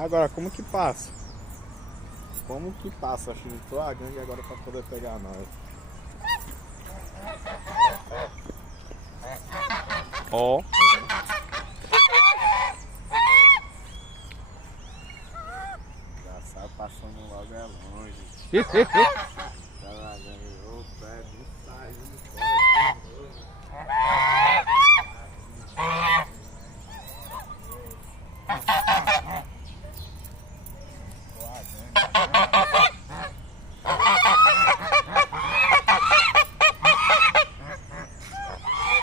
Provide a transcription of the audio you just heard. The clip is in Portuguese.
Agora, como que passa? Como que passa? Juntou a gangue agora pra poder pegar nós. Ó. Já sai passando logo é longe.